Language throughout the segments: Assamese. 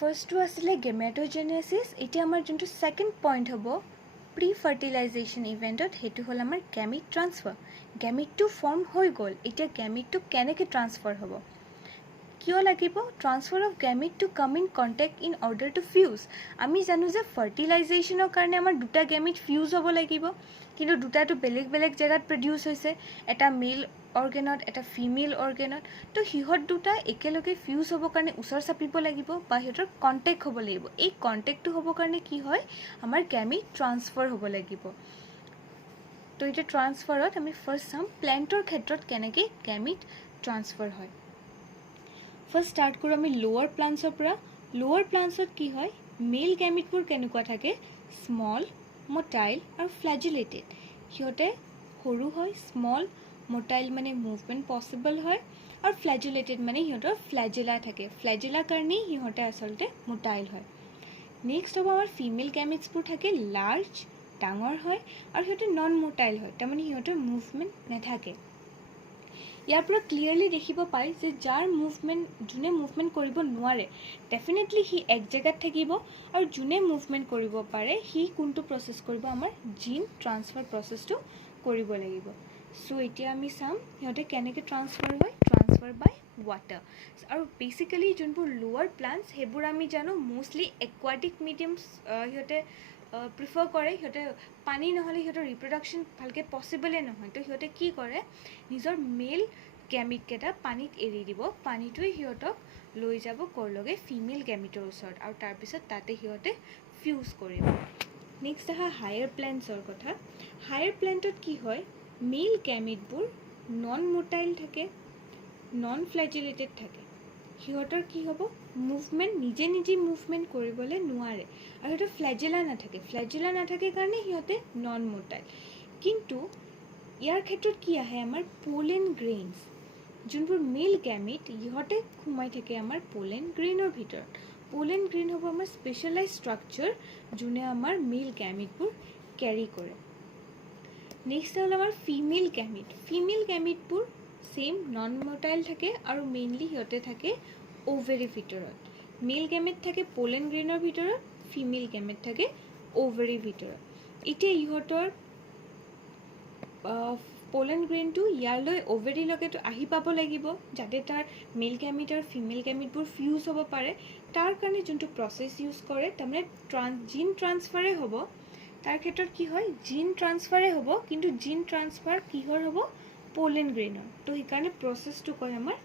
ফাৰ্ষ্টটো আছিলে গেমেটোজেনেসিস এতিয়া আমাৰ যোনটো সেকেন্ড পইণ্ট হ'ব প্ৰি ফাৰ্টিলাইজেশ্যন ইভেণ্টত সেইটো হ'ল আমাৰ গেমিট ট্ৰান্সফাৰ গেমিটটো ফৰ্ম হৈ গ'ল এতিয়া গেমিটটো কেনেকৈ ট্ৰান্সফাৰ হ'ব কিয় লাগিব transfer of gamete to come in contact in order to fuse আমি জানো যে ফাৰ্টিলাইজেশ্যনৰ কাৰণে আমাৰ দুটা গেমিট ফিউজ হ'ব লাগিব কিন্তু দুটাটো বেলেগ বেলেগ জেগাত প্ৰডিউচ হৈছে এটা মেল অৰ্গেনত এটা ফিমেল অৰ্গেনত তো সিহঁত দুটা একেলগে ফিউজ হ'বৰ কাৰণে ওচৰ চাপিব লাগিব বা সিহঁতৰ কণ্টেক্ট হ'ব লাগিব এই কণ্টেক্টটো হ'বৰ কাৰণে কি হয় আমাৰ গেমিট ট্ৰান্সফাৰ হ'ব লাগিব তো এতিয়া ট্ৰান্সফাৰত আমি ফাৰ্ষ্ট চাম প্লেণ্টৰ ক্ষেত্ৰত কেনেকৈ গেমিট ট্ৰান্সফাৰ হয় ফাৰ্ষ্ট ষ্টাৰ্ট কৰোঁ আমি লোৱাৰ প্লাণ্টছৰ পৰা লোৱাৰ প্লাণ্টছত কি হয় মেল গেমিটবোৰ কেনেকুৱা থাকে স্মল মটাইল আৰু ফ্লেজুলেটেড সিহঁতে সৰু হয় স্মল মটাইল মানে মুভমেণ্ট পচিবল হয় আৰু ফ্লেজুলেটেড মানে সিহঁতৰ ফ্লেজেলা থাকে ফ্লেজেলা কাৰণেই সিহঁতে আচলতে মটাইল হয় নেক্সট হ'ব আমাৰ ফিমেল গেমিটছবোৰ থাকে লাৰ্জ ডাঙৰ হয় আৰু সিহঁতে নন মটাইল হয় তাৰমানে সিহঁতৰ মুভমেণ্ট নাথাকে ইয়াৰ পৰা ক্লিয়াৰলি দেখিব পায় যে যাৰ মুভমেণ্ট যোনে মুভমেণ্ট কৰিব নোৱাৰে ডেফিনেটলি সি এক জেগাত থাকিব আৰু যোনে মুভমেণ্ট কৰিব পাৰে সি কোনটো প্ৰচেছ কৰিব আমাৰ জিন ট্ৰান্সফাৰ প্ৰচেছটো কৰিব লাগিব চ' এতিয়া আমি চাম সিহঁতে কেনেকৈ ট্ৰান্সফাৰ হয় ট্ৰান্সফাৰ বাই ৱাটাৰ আৰু বেচিকেলি যোনবোৰ লোৱাৰ প্লাণ্টছ সেইবোৰ আমি জানো মষ্টলি একুৱাটিক মিডিয়ামছ সিহঁতে প্ৰিফাৰ কৰে সিহঁতে পানী নহ'লে সিহঁতৰ ৰিপ্ৰডাকশ্যন ভালকৈ পচিবলে নহয় তো সিহঁতে কি কৰে নিজৰ মেল গেমিটকেইটা পানীত এৰি দিব পানীটোৱে সিহঁতক লৈ যাব ক'ৰলৈকে ফিমেল গেমিটৰ ওচৰত আৰু তাৰপিছত তাতে সিহঁতে ফিউজ কৰিব নেক্সট আহা হায়াৰ প্লেণ্টছৰ কথা হায়াৰ প্লেণ্টত কি হয় মেল গেমিটবোৰ নন মটাইল থাকে নন ফ্লেজুলেটেড থাকে সিহঁতৰ কি হ'ব মুভমেণ্ট নিজে নিজে মুভমেণ্ট কৰিবলৈ নোৱাৰে আৰু সিহঁতৰ ফ্লেজেলা নাথাকে কাৰণে সিহঁতে নন মটাইল কিন্তু ইয়াৰ ক্ষেত্ৰত কি আহে আমাৰ পোলেন গ্ৰেইনছ যোনবোৰ মেল গেমিট ইহঁতে সোমাই থাকে আমাৰ পোলেন গ্ৰেইনৰ ভিতৰত পোলেন গ্ৰেইন হ'ব আমাৰ স্পেচিয়েলাইজ ষ্ট্ৰাকচাৰ যোনে আমাৰ মেল গেমিটবোৰ কেৰি কৰে নেক্সট হ'ল আমাৰ ফিমেল গেমিটবোৰ সেম নন মটাইল থাকে আৰু মেইনলি সিহঁতে থাকে ওভেৰীৰ ভিতৰত মেল গেমিট থাকে পোলেন গ্ৰেইনৰ ভিতৰত ফিমেল গেমিট থাকে ওভেৰীৰ ভিতৰত এতিয়া ইহঁতৰ পোলেন গ্ৰেইনটো ইয়ালৈ ওভেৰীলৈকেতো আহি পাব লাগিব যাতে তাৰ মেল গেমিট আৰু ফিমেল গেমিটবোৰ ফিউজ হ'ব পাৰে তাৰ কাৰণে যোনটো প্ৰচেছ ইউজ কৰে তাৰমানে জিন ট্ৰান্সফাৰে হ'ব তাৰ ক্ষেত্ৰত কি হয় জিন ট্ৰান্সফাৰে হ'ব কিন্তু জিন ট্ৰান্সফাৰ কিহৰ হ'ব পোলেন গ্ৰেইনৰ তো সেইকাৰণে প্ৰচেছটো কয় আমাৰ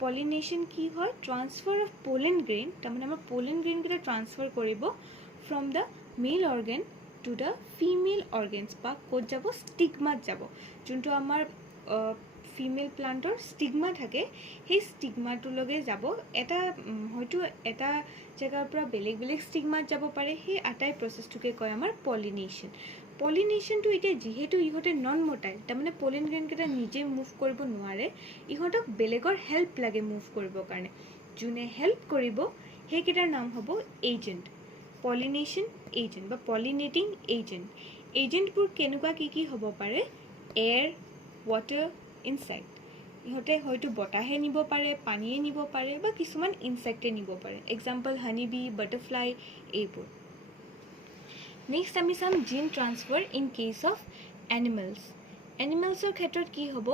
পলিনেশ্যন কি হয় ট্ৰান্সফাৰ অফ পোলেন গ্ৰেইন তাৰমানে আমাৰ পোলেন গ্ৰেইনকেইটা ট্ৰান্সফাৰ কৰিব from the male organ to the female organs বা ক'ত যাব ষ্টিগমাত যাব যোনটো আমাৰ ফিমেল প্লাণ্টৰ ষ্টিগমা থাকে সেই ষ্টিগমাটোলৈকে যাব এটা হয়তো এটা জেগাৰ পৰা বেলেগ বেলেগ ষ্টিগমাত যাব পাৰে সেই আটাই প্ৰচেছটোকে কয় আমাৰ পলিনেশ্যনটো এতিয়া যিহেতু ইহঁতে নন মটাইল তাৰমানে পোলেন গ্ৰেইনকেইটা নিজে মুভ কৰিব নোৱাৰে ইহঁতক বেলেগৰ হেল্প লাগে মুভ কৰিবৰ কাৰণে যোনে হেল্প কৰিব সেইকেইটাৰ নাম হ'ব এজেণ্ট পলিনেশ্যন এজেণ্ট বা পলিনেটিং এজেণ্টবোৰ কেনেকুৱা কি হ'ব পাৰে এয়াৰ ৱাটাৰ ইনচেক্ট ইহঁতে হয়তো বতাহে নিব পাৰে পানীয়ে নিব পাৰে বা কিছুমান ইনচেক্টে নিব পাৰে এক্সাম্পল হানি বি বাটাৰফ্লাই এইবোৰ নেক্সট আমি চাম জিন ট্ৰান্সফাৰ ইন কেছ অফ এনিমেলছৰ ক্ষেত্ৰত কি হ'ব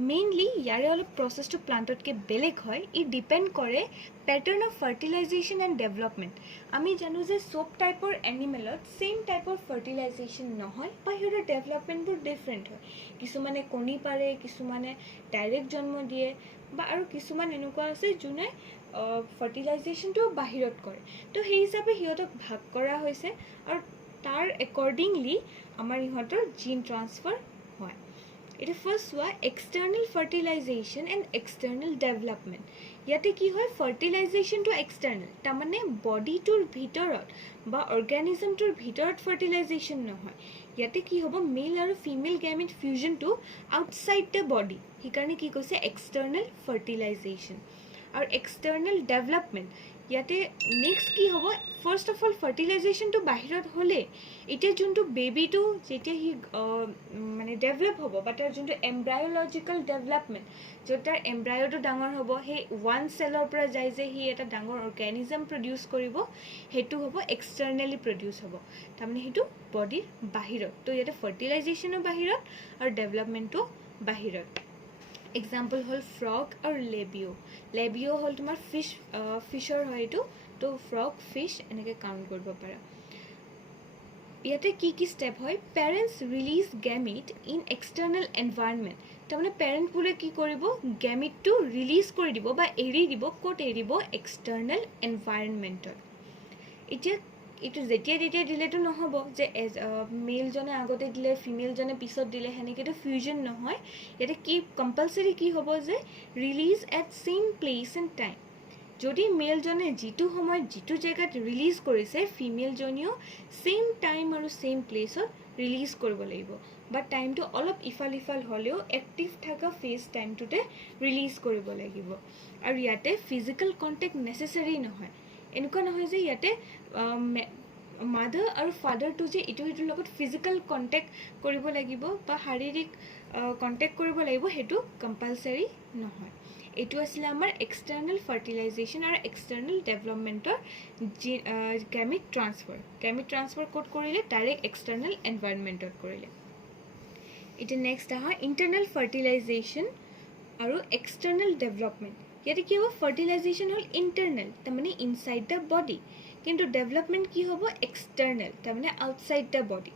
মেইনলি ইয়াৰে অলপ প্ৰচেছটো প্লাণ্টতকৈ বেলেগ হয় ই ডিপেণ্ড কৰে pattern of fertilisation and development আমি জানো যে চব টাইপৰ এনিমেলত ছেইম টাইপৰ ফাৰ্টিলাইজেশ্যন নহয় বা সিহঁতৰ ডেভেলপমেণ্টবোৰ ডিফাৰেণ্ট হয় কিছুমানে কণী পাৰে কিছুমানে ডাইৰেক্ট জন্ম দিয়ে বা আৰু কিছুমান এনেকুৱা আছে যোনে ফাৰ্টিলাইজেশ্যনটো বাহিৰত কৰে তো সেই হিচাপে সিহঁতক ভাগ কৰা হৈছে আৰু তাৰ একৰ্ডিংলি আমাৰ ইহঁতৰ জিন ট্ৰান্সফাৰ হয় এতিয়া ফাৰ্ষ্ট চোৱা external fertilisation and external development ইয়াতে কি হয় ফাৰ্টিলাইজেশ্যনটো এক্সটাৰ্নেল তাৰমানে বডিটোৰ ভিতৰত বা অৰ্গেনিজমটোৰ ভিতৰত ফাৰ্টিলাইজেশ্যন নহয় ইয়াতে কি হ'ব মেল আৰু ফিমেল গেমিট ফিউজনটো আউটছাইড দ্য বডি সেইকাৰণে কি কৈছে এক্সটাৰ্নেল ফাৰ্টিলাইজেশ্যন আৰু এক্সটাৰ্নেল ডেভেলপমেণ্ট ইয়াতে নেক্সট কি হ'ব ফাৰ্ষ্ট অফ অল ফাৰ্টিলাইজেশ্যনটো বাহিৰত হ'লে এতিয়া যোনটো বেবিটো যেতিয়া সি মানে ডেভেলপ হ'ব বা তাৰ যোনটো এম্ব্ৰায়'লজিকেল ডেভেলপমেণ্ট য'ত তাৰ এম্ব্ৰায়'টো ডাঙৰ হ'ব সেই ওৱান চেলৰ পৰা যায় যে সি এটা ডাঙৰ অৰ্গেনিজম প্ৰডিউচ কৰিব সেইটো হ'ব এক্সটাৰ্নেলি প্ৰডিউচ হ'ব তাৰমানে সেইটো বডিৰ বাহিৰত তো ইয়াতে ফাৰ্টিলাইজেশ্যনো বাহিৰত আৰু ডেভেলপমেণ্টো বাহিৰত এক্সাম্পল হ'ল ফ্ৰগ আৰু লেবিঅ' হ'ল তোমাৰ ফিছৰ হয় এইটো তো ফ্ৰগ ফিছ এনেকৈ কাউণ্ট কৰিব পাৰা ইয়াতে কি ষ্টেপ হয় parents release gamete in external environment তাৰমানে পেৰেণ্টবোৰে কি কৰিব গেমিটটো ৰিলিজ কৰি দিব বা এৰি দিব ক'ত এৰিব এক্সটাৰ্নেল এনভাইৰনমেণ্টত এতিয়া এইটো যেতিয়া তেতিয়া দিলেতো নহ'ব যে মেলজনে আগতে দিলে ফিমেলজনে পিছত দিলে সেনেকৈতো ফিউজন নহয় ইয়াতে কি কম্পালচৰি কি হ'ব যে release at same place and time যদি মেলজনে যিটো সময়ত যিটো জেগাত ৰিলিজ কৰিছে ফিমেলজনীও ছেইম টাইম আৰু ছেইম প্লেচত ৰিলিজ কৰিব লাগিব বা টাইমটো অলপ ইফাল সিফাল হ'লেও এক্টিভ থকা ফেজ টাইমটোতে ৰিলিজ কৰিব লাগিব আৰু ইয়াতে ফিজিকেল কণ্টেক্ট নেচেচাৰী নহয় এনেকুৱা নহয় যে ইয়াতে মাদাৰ আৰু ফাদাৰটো যে ইটো সিটোৰ লগত ফিজিকেল কণ্টেক্ট কৰিব লাগিব বা শাৰীৰিক কণ্টেক্ট কৰিব লাগিব সেইটো কম্পালচৰি নহয় এইটো আছিলে আমাৰ এক্সটাৰ্নেল ফাৰ্টিলাইজেশ্যন আৰু এক্সটাৰ্নেল ডেভেলপমেণ্টৰ গেমিট ট্ৰান্সফাৰ ক'ত কৰিলে ডাইৰেক্ট এক্সটাৰ্নেল এনভাইৰনমেণ্টত কৰিলে এতিয়া নেক্সট আহা ইণ্টাৰনেল ফাৰ্টিলাইজেশ্যন আৰু এক্সটাৰ্নেল ডেভেলপমেণ্ট ইয়াতে কি হ'ব ফাৰ্টিলাইজেশ্যন হ'ল ইণ্টাৰনেল তাৰমানে ইনচাইড দ্য বডি কিন্তু ডেভেলপমেণ্ট কি হ'ব এক্সটাৰ্নেল তাৰমানে আউটচাইড দ্য বডি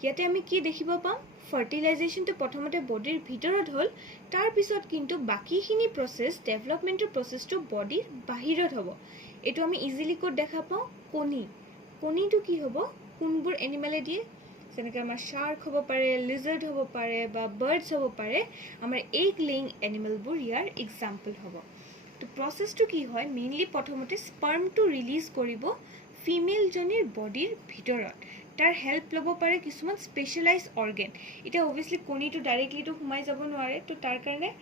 ইয়াতে আমি কি দেখিব পাম ফাৰ্টিলাইজেশ্যনটো প্ৰথমতে বডিৰ ভিতৰত হ'ল তাৰপিছত কিন্তু বাকীখিনি প্ৰচেছ ডেভেলপমেণ্টৰ প্ৰচেছটো বডিৰ বাহিৰত হ'ব এইটো আমি ইজিলি ক'ত দেখা পাওঁ কণীটো কি হ'ব কোনবোৰ এনিমেলে দিয়ে যেনেকৈ আমাৰ শাৰ্ক হ'ব পাৰে লিজাৰ্ড হ'ব পাৰে বা বাৰ্ডছ হ'ব পাৰে আমাৰ এগ লেইং এনিমেলবোৰ ইয়াৰ এক্সাম্পল হ'ব তো প্ৰচেছটো কি হয় মেইনলি প্ৰথমতে স্পাৰ্মটো ৰিলিজ কৰিব ফিমেলজনীৰ বডিৰ ভিতৰত তাৰ হেল্প ল'ব পাৰে কিছুমান স্পেচিয়েলাইজ অৰ্গেন এতিয়া অভিয়াছলি কণীটো ডাইৰেক্টলিটো সোমাই যাব নোৱাৰে তো তাৰ কাৰণে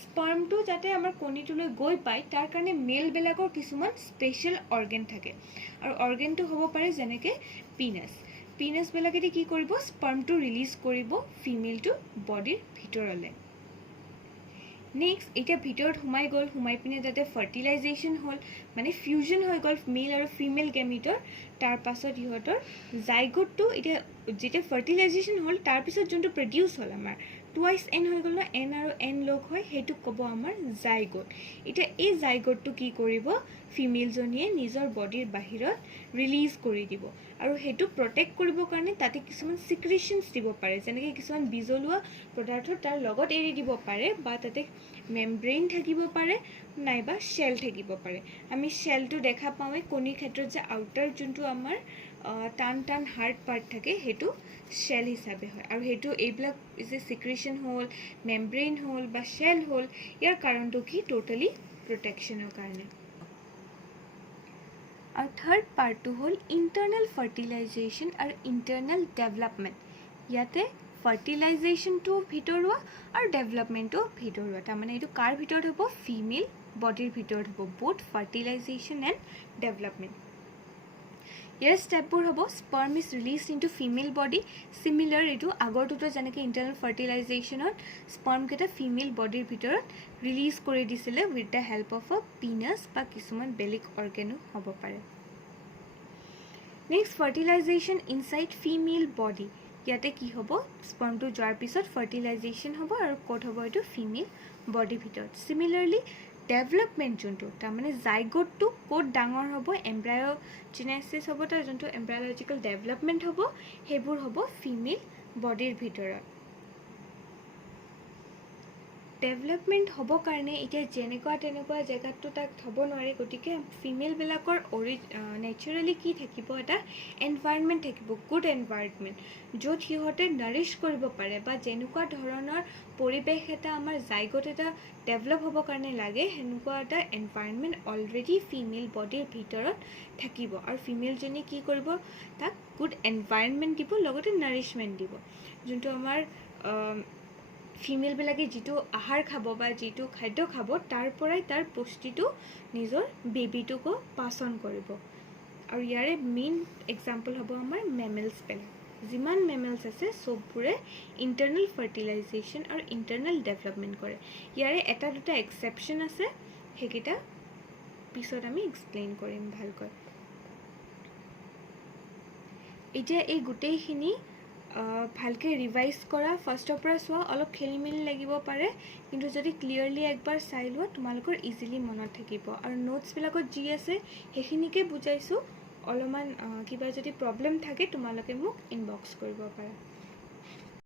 স্পাৰ্মটো যাতে আমাৰ কণীটোলৈ গৈ পায় তাৰ কাৰণে মেলবিলাকৰ কিছুমান স্পেচিয়েল অৰ্গেন থাকে আৰু অৰ্গেনটো হ'ব পাৰে যেনেকৈ পিনাছবিলাকেদি কি কৰিব স্পাৰ্মটো ৰিলিজ কৰিব ফিমেলটো বডিৰ ভিতৰলৈ নেক্সট এতিয়া ভিতৰত সোমাই পিনে যাতে ফাৰ্টিলাইজেশ্যন হ'ল মানে ফিউজন হৈ গ'ল মেল আৰু ফিমেল গেমিটৰ তাৰ পাছত ইহঁতৰ জাইগোটটো এতিয়া যেতিয়া ফাৰ্টিলাইজেশ্যন হ'ল তাৰপিছত যোনটো প্ৰডিউচ হ'ল আমাৰ টুৱাইচ এন হৈ গ'ল ন এন আৰু এন লগ হয় সেইটোক ক'ব আমাৰ জাইগোট এতিয়া এই জাইগোটটো কি কৰিব ফিমেলজনীয়ে নিজৰ বডিৰ বাহিৰত ৰিলিজ কৰি দিব আৰু সেইটো প্ৰটেক্ট কৰিবৰ কাৰণে তাতে কিছুমান চিক্ৰেশ্যনছ দিব পাৰে যেনেকৈ কিছুমান বিজলুৱা পদাৰ্থ তাৰ লগত এৰি দিব পাৰে বা তাতে মেমব্ৰেইন থাকিব পাৰে নাইবা শ্বেল থাকিব পাৰে আমি শ্বেলটো দেখা পাওঁৱেই কণীৰ ক্ষেত্ৰত যে আউটাৰ যোনটো আমাৰ টান হাৰ্ড পাৰ্ট থাকে সেইটো শ্বেল হিচাপে হয় আৰু সেইটো এইবিলাক যে চিক্ৰেশ্যন হ'ল মেমব্ৰেইন হ'ল বা শ্বেল হ'ল ইয়াৰ কাৰণটো কি টোটেলি প্ৰটেকশ্যনৰ কাৰণে আৰু থাৰ্ড পাৰ্টটো হ'ল ইণ্টাৰনেল ফাৰ্টিলাইজেশ্যন আৰু ইণ্টাৰনেল ডেভেলপমেণ্ট ইয়াতে ফাৰ্টিলাইজেশ্যনটো ভিতৰুৱা আৰু ডেভেলপমেণ্টটো ভিতৰুৱা তাৰমানে এইটো কাৰ ভিতৰত হ'ব ফিমেল বডিৰ ভিতৰত হ'ব বোথ ফাৰ্টিলাইজেশ্যন এণ্ড ডেভেলপমেণ্ট ইয়াৰ ষ্টেপবোৰ হ'ব sperm is release into female body similar এইটো আগৰটোতো যেনেকৈ ইণ্টাৰনেল ফাৰ্টিলাইজেশ্যনত স্পাৰ্মকেইটা ফিমেল বডিৰ ভিতৰত ৰিলিজ কৰি দিছিলে with the help of a পিনাছ বা কিছুমান বেলেগ অৰ্গেনো হ'ব পাৰে next fertilisation inside female body ইয়াতে কি হ'ব স্পাৰ্মটো যোৱাৰ পিছত ফাৰ্টিলাইজেশ্যন হ'ব আৰু ক'ত হ'ব এইটো ফিমেল বডিৰ ভিতৰত চিমিলাৰলি ডেভেলপমেণ্ট যোনটো তাৰমানে জাইগোটটো ক'ত ডাঙৰ হ'ব এম্ব্ৰায়'জেনেচিছ হ'ব তাৰ যোনটো এম্ব্ৰায়'লজিকেল ডেভেলপমেণ্ট হ'ব সেইবোৰ হ'ব ফিমেল বডিৰ ভিতৰত ডেভেলপমেণ্ট হ'ব কাৰণে এতিয়া তেনেকুৱা জেগাততো তাক থ'ব নোৱাৰে গতিকে ফিমেলবিলাকৰ নেচাৰেলি কি থাকিব এটা এনভাইৰনমেণ্ট থাকিব গুড এনভাইৰনমেণ্ট য'ত সিহঁতে নাৰিছ কৰিব পাৰে বা যেনেকুৱা ধৰণৰ পৰিৱেশ এটা আমাৰ জাইগোট এটা ডেভেলপ হ'বৰ কাৰণে লাগে সেনেকুৱা এটা এনভাইৰনমেণ্ট অলৰেডি ফিমেল বডিৰ ভিতৰত থাকিব আৰু ফিমেলজনী কি কৰিব তাক গুড এনভাইৰনমেণ্ট দিব লগতে নাৰিছমেণ্ট দিব যোনটো আমাৰ ফিমেলবিলাকে যিটো আহাৰ খাব বা যিটো খাদ্য খাব তাৰ পৰাই তাৰ পুষ্টিটো নিজৰ বেবিটোকো পাছ অন কৰিব। আৰু ইয়াৰে মেইন এক্সাম্পল হ'ব আমাৰ মেমেলছবিলাক। যিমান মেমেলছ আছে চববোৰে ইণ্টাৰনেল ফাৰ্টিলাইজেশ্যন আৰু ইণ্টাৰনেল ডেভেলপমেণ্ট কৰে। ইয়াৰে এটা দুটা এক্সেপশ্যন আছে, সেইকেইটা পিছত আমি এক্সপ্লেইন কৰিম ভালকৈ। এতিয়া এই গোটেইখিনি ভালকৈ ৰিভাইজ কৰা, ফাৰ্ষ্টৰ পৰা চোৱা। অলপ খেলি মেলি লাগিব পাৰে, কিন্তু যদি ক্লিয়াৰলি একবাৰ চাই লোৱা তোমালোকৰ ইজিলি মনত থাকিব। আৰু নোটছবিলাকত যি আছে সেইখিনিকে বুজাইছোঁ। অলপমান কিবা যদি প্ৰব্লেম থাকে তোমালোকে মোক ইনবক্স কৰিব পাৰা।